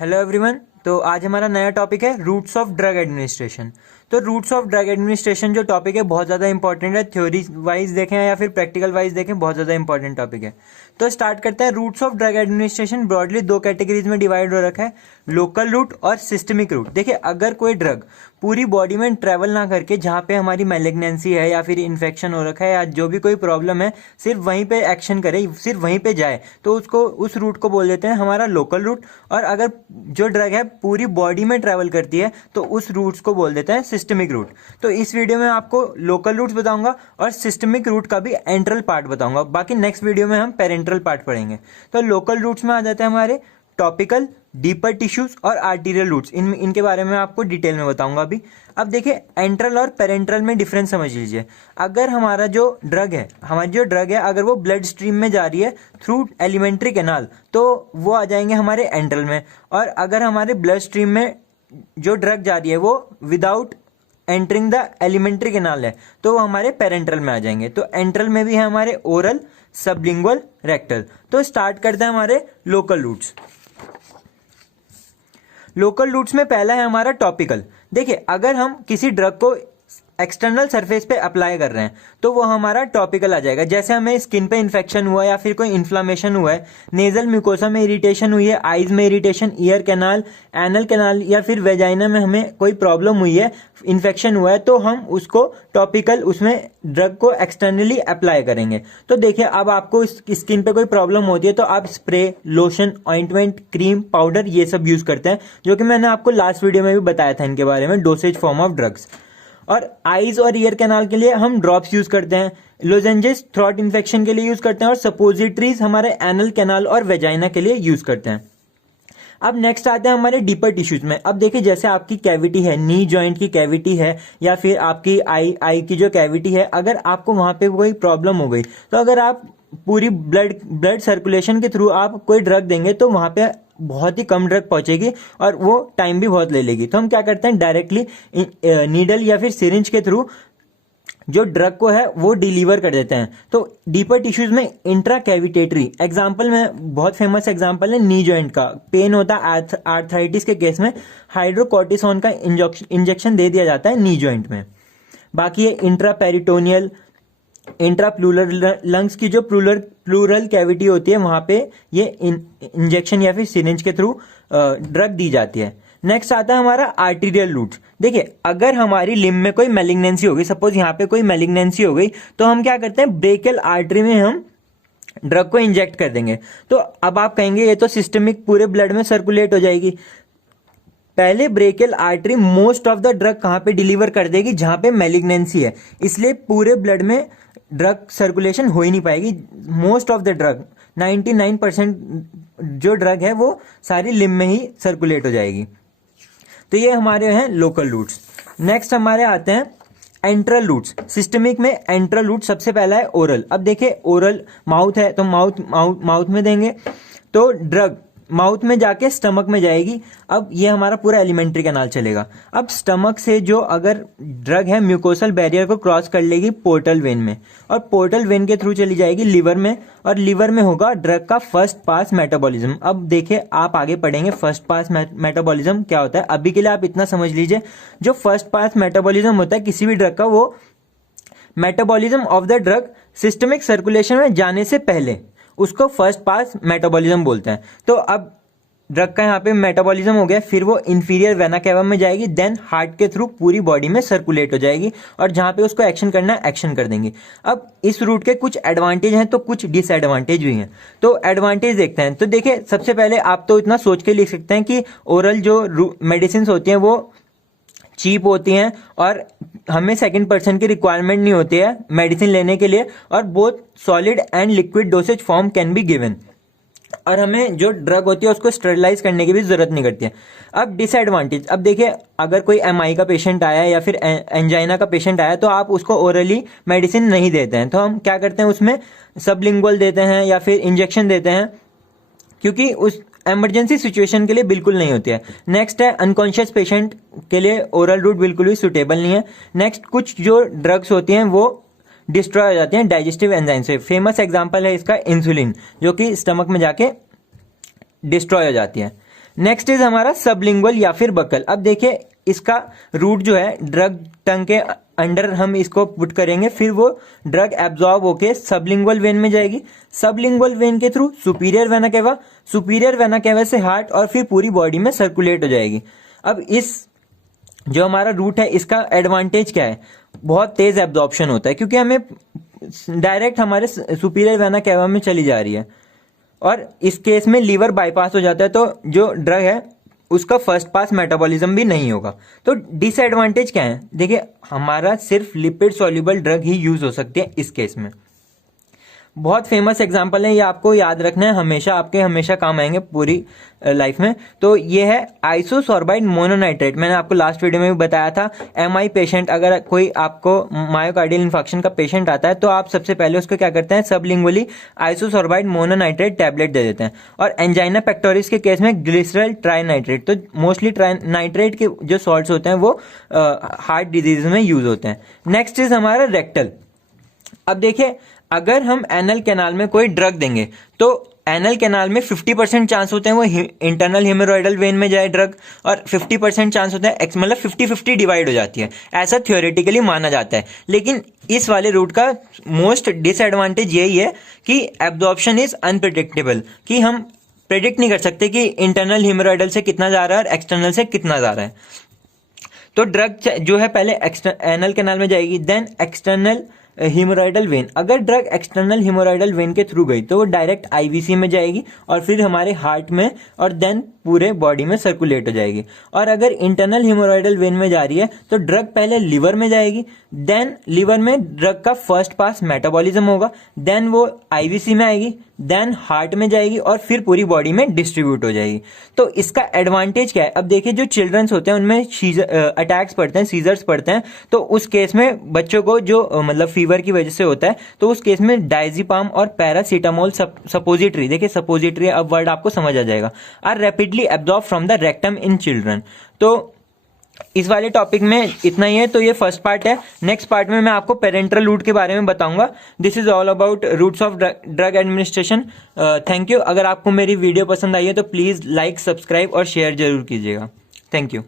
Hello everyone. तो आज हमारा नया टॉपिक है रूट्स ऑफ ड्रग एडमिनिस्ट्रेशन। तो रूट्स ऑफ ड्रग एडमिनिस्ट्रेशन जो टॉपिक है बहुत ज़्यादा इंपॉर्टेंट है। थ्योरी वाइज देखें या फिर प्रैक्टिकल वाइज देखें, बहुत ज़्यादा इंपॉर्टेंट टॉपिक है। तो स्टार्ट करते हैं। Routes of drug administration broadly दो कैटेगरीज में डिवाइड हो रखा है, लोकल रूट और सिस्टमिक रूट। देखिए, अगर कोई ड्रग पूरी बॉडी में ट्रैवल ना करके जहाँ पे हमारी मैलिग्नेंसी है या फिर इन्फेक्शन हो रखा है या जो भी कोई प्रॉब्लम है सिर्फ वहीं पे एक्शन करे, सिर्फ वहीं पे जाए, तो उसको उस रूट को बोल देते हैं हमारा लोकल रूट। और अगर जो ड्रग है पूरी बॉडी में ट्रैवल करती है तो उस रूट्स को बोल देते हैं सिस्टमिक रूट। तो इस वीडियो में आपको लोकल रूट्स बताऊंगा और सिस्टमिक रूट का भी एंट्रल पार्ट बताऊंगा। बाकी नेक्स्ट वीडियो में हम पेरेंट्रल पार्ट पढ़ेंगे। तो लोकल रूट्स में आ जाते हैं हमारे टॉपिकल, डीपर टिश्यूज और आर्टीरियल रूट्स। इनके बारे में आपको डिटेल में बताऊंगा अभी। अब देखिए, एंट्रल और पेरेंट्रल में डिफरेंस समझ लीजिए। अगर हमारी जो ड्रग है अगर वो ब्लड स्ट्रीम में जा रही है थ्रू एलिमेंट्री कैनाल, तो वो आ जाएंगे हमारे एंट्रल में। और अगर हमारे ब्लड स्ट्रीम में जो ड्रग जा रही है वो without entering the alimentary canal है तो वो हमारे पेरेंट्रल में आ जाएंगे। तो एंट्रल में भी है हमारे ओरल, सबलिंगुअल, रेक्टल। तो स्टार्ट करते हैं हमारे लोकल रूट्स। लोकल रूट्स में पहला है हमारा टॉपिकल। देखिए, अगर हम किसी ड्रग को एक्सटर्नल सरफेस पे अप्लाई कर रहे हैं तो वो हमारा टॉपिकल आ जाएगा। जैसे हमें स्किन पे इन्फेक्शन हुआ या फिर कोई इन्फ्लामेशन हुआ है, नेजल म्यूकोसा में इरिटेशन हुई है, आईज में irritation, ear canal, anal canal या फिर वेजाइना में हमें कोई प्रॉब्लम हुई है, इन्फेक्शन हुआ है, तो हम उसको टॉपिकल उसमें ड्रग को एक्सटर्नली अप्लाई करेंगे। तो देखिए, अब आपको स्किन पे कोई प्रॉब्लम होती है तो आप spray, lotion, ointment, cream, powder ये सब यूज करते हैं, जो कि मैंने आपको लास्ट वीडियो में भी बताया था इनके बारे में, डोसेज फॉर्म ऑफ ड्रग्स। और आईज और ईयर कैनाल के लिए हम ड्रॉप्स यूज करते हैं, लोजेंजेस थ्रोट इन्फेक्शन के लिए यूज करते हैं और सपोजिटरीज हमारे एनल कैनाल और वेजाइना के लिए यूज करते हैं। अब नेक्स्ट आते हैं हमारे डीपर टिश्यूज में। अब देखिए, जैसे आपकी कैविटी है, नी जॉइंट की कैविटी है या फिर आपकी आई की जो कैविटी है, अगर आपको वहां पे कोई प्रॉब्लम हो गई तो अगर आप पूरी ब्लड सर्कुलेशन के थ्रू आप कोई ड्रग देंगे तो वहां पे बहुत ही कम ड्रग पहुंचेगी और वो टाइम भी बहुत ले लेगी। तो हम क्या करते हैं, डायरेक्टली नीडल या फिर सिरिंज के थ्रू जो ड्रग को है वो डिलीवर कर देते हैं। तो डीपर टिश्यूज में इंट्रा कैविटेटरी एग्जाम्पल में बहुत फेमस एग्जाम्पल है नी जॉइंट का। पेन होता है आर्थराइटिस के केस में हाइड्रोकोर्टिसोन का इंजेक्शन दे दिया जाता है नी जॉइंट में। बाकी ये intra peritoneal, intra plural lungs की जो प्लूरल कैविटी होती है वहां पे ये इंजेक्शन या फिर सिरिंज के थ्रू ड्रग दी जाती है। नेक्स्ट आता है हमारा आर्टीरियल रूट्स। देखिए, अगर हमारी लिम्ब में कोई मैलिग्नेंसी हो गई, सपोज यहाँ पे कोई मैलिग्नेंसी हो गई, तो हम क्या करते हैं, ब्रेकियल आर्टरी में हम ड्रग को इंजेक्ट कर देंगे। तो अब आप कहेंगे ये तो सिस्टमिक पूरे ब्लड में सर्कुलेट हो जाएगी। पहले brachial artery most of the drug कहां पे डिलीवर कर देगी, जहां पे मैलिग्नेंसी है, इसलिए पूरे ब्लड में ड्रग सर्कुलेशन हो ही नहीं पाएगी। मोस्ट ऑफ द ड्रग 99% जो ड्रग है वो सारी लिम्ब में ही सर्कुलेट हो जाएगी। तो ये हमारे हैं लोकल रूट्स। नेक्स्ट हमारे आते हैं एंट्रल रूट्स। सिस्टमिक में एंट्रल रूट सबसे पहला है ओरल। अब देखिए, ओरल माउथ है तो माउथ में देंगे तो ड्रग माउथ में जाके स्टमक में जाएगी। अब ये हमारा पूरा एलिमेंट्री कैनाल चलेगा। अब स्टमक से जो अगर ड्रग है म्यूकोसल बैरियर को क्रॉस कर लेगी पोर्टल वेन में, और पोर्टल वेन के थ्रू चली जाएगी लिवर में, और लिवर में होगा ड्रग का फर्स्ट पास मेटाबॉलिज्म। अब देखिए, आप आगे पढ़ेंगे फर्स्ट पास मेटाबॉलिज्म क्या होता है। अभी के लिए आप इतना समझ लीजिए, जो फर्स्ट पास मेटाबॉलिज्म होता है किसी भी ड्रग का, वो metabolism of the drug systemic circulation में जाने से पहले, उसको फर्स्ट पास मेटाबॉलिज्म बोलते हैं। तो अब ड्रग का यहाँ पे मेटाबॉलिज्म हो गया, फिर वो इंफीरियर वेना कैवा में जाएगी, देन हार्ट के थ्रू पूरी बॉडी में सर्कुलेट हो जाएगी, और जहां पे उसको एक्शन करना है एक्शन कर देंगे। अब इस रूट के कुछ एडवांटेज हैं तो कुछ डिसएडवांटेज भी हैं। तो एडवांटेज देखते हैं। तो देखिए, सबसे पहले आप तो इतना सोच के लिख सकते हैं कि ओरल जो मेडिसिन होती हैं वो चीप होती हैं और हमें सेकंड पर्सन की रिक्वायरमेंट नहीं होती है मेडिसिन लेने के लिए, और both solid and liquid dosage form can be given, और हमें जो ड्रग होती है उसको स्टेरिलाइज करने की भी जरूरत नहीं करती है। अब डिसएडवांटेज, अब देखिए, अगर कोई एमआई का पेशेंट आया या फिर एंजाइना का पेशेंट आया तो आप उसको ओरली मेडिसिन नहीं देते हैं, तो हम क्या करते हैं, उसमें सबलिंगुअल देते हैं या फिर इंजेक्शन देते हैं, क्योंकि उस इमरजेंसी सिचुएशन के लिए बिल्कुल नहीं होती है। नेक्स्ट है अनकॉन्शियस पेशेंट के लिए ओरल रूट बिल्कुल भी सुटेबल नहीं है। नेक्स्ट, कुछ जो ड्रग्स होती हैं वो डिस्ट्रॉय हो जाती हैं डाइजेस्टिव एंजाइम से। फेमस एग्जांपल है इसका इंसुलिन, जो कि स्टमक में जाके डिस्ट्रॉय हो जाती है। नेक्स्ट इज हमारा सबलिंगुअल या फिर बकल। अब देखिए इसका रूट जो है ड्रग टंग के अंडर हम इसको पुट करेंगे, फिर वो ड्रग एब्जॉर्ब होके सबलिंगुअल वेन में जाएगी, सबलिंगुअल वेन के through superior vena cava, superior vena cava से हार्ट और फिर पूरी बॉडी में सर्कुलेट हो जाएगी। अब इस जो हमारा रूट है इसका एडवांटेज क्या है, बहुत तेज एब्जॉर्प्शन होता है क्योंकि हमें डायरेक्ट हमारे सुपीरियर वेना केवा में चली जा रही है, और इस केस में लीवर बाईपास हो जाता है तो जो ड्रग है उसका फर्स्ट पास मेटाबॉलिज्म भी नहीं होगा। तो डिसएडवांटेज क्या है, देखिए हमारा सिर्फ लिपिड सॉल्युबल ड्रग ही यूज हो सकती है इस केस में। बहुत फेमस एग्जांपल है, ये आपको याद रखना है, हमेशा आपके हमेशा काम आएंगे पूरी लाइफ में। तो ये है आइसोसोर्बाइड मोनोनाइट्रेट। मैंने आपको लास्ट वीडियो में भी बताया था, एमआई पेशेंट, अगर कोई आपको मायोकार्डियल इन्फेक्शन का पेशेंट आता है तो आप सबसे पहले उसको क्या करते हैं, सबलिंगुअली आइसोसोर्बाइड मोनोनाइट्रेट टैबलेट दे देते हैं। और एंजाइना पेक्टोरिस के केस में ग्लिसरल ट्राइनाइट्रेट। तो मोस्टली ट्राइनाइट्रेट के जो सॉल्ट्स होते हैं वो हार्ट डिजीज में यूज होते हैं। नेक्स्ट इज हमारा रेक्टल। अब देखिए अगर हम एनल कैनाल में कोई ड्रग देंगे तो एनल कैनाल में 50% चांस होते हैं वो इंटरनल हेमोरॉइडल वेन में जाए ड्रग, और 50% चांस होता है, मतलब 50-50 डिवाइड हो जाती है, ऐसा थियोरेटिकली माना जाता है। लेकिन इस वाले रूट का मोस्ट डिसएडवांटेज यही है कि एब्जॉर्प्शन इज अनप्रिडिक्टेबल, कि हम प्रेडिक्ट नहीं कर सकते कि इंटरनल हेमोरॉइडल से कितना जा रहा है और एक्सटर्नल से कितना जा रहा है। तो ड्रग जो है पहले एनल कैनाल में जाएगी, देन एक्सटर्नल हिमोरॉइडल वेन। अगर ड्रग एक्सटर्नल हिमोरॉइडल वेन के थ्रू गई तो वो डायरेक्ट आईवीसी में जाएगी और फिर हमारे हार्ट में और देन पूरे बॉडी में सर्कुलेट हो जाएगी। और अगर इंटरनल हिमोरॉइडल वेन में जा रही है तो ड्रग पहले लिवर में जाएगी, देन लिवर में ड्रग का फर्स्ट पास मेटाबॉलिज्म होगा, देन वो आईवीसी में आएगी, देन हार्ट में जाएगी और फिर पूरी बॉडी में डिस्ट्रीब्यूट हो जाएगी। तो इसका एडवांटेज क्या है, अब देखिए जो चिल्ड्रंस होते हैं उनमें अटैक्स पड़ते हैं, सीजर्स पड़ते हैं, तो उस केस में बच्चों को जो मतलब फीवर की वजह से होता है तो उस केस में डायजीपाम और पैरासीटामोल सपोजिटरी, देखिए सपोजिटरी अब वर्ड आपको समझ आ जाएगा, are rapidly absorb from the rectum in children. तो इस वाले टॉपिक में इतना ही है। तो ये फर्स्ट पार्ट है। नेक्स्ट पार्ट में मैं आपको पेरेंटल रूट के बारे में बताऊंगा। This is all about routes of drug administration. Thank you. अगर आपको मेरी वीडियो पसंद आई है तो प्लीज लाइक, सब्सक्राइब और शेयर जरूर कीजिएगा। Thank you.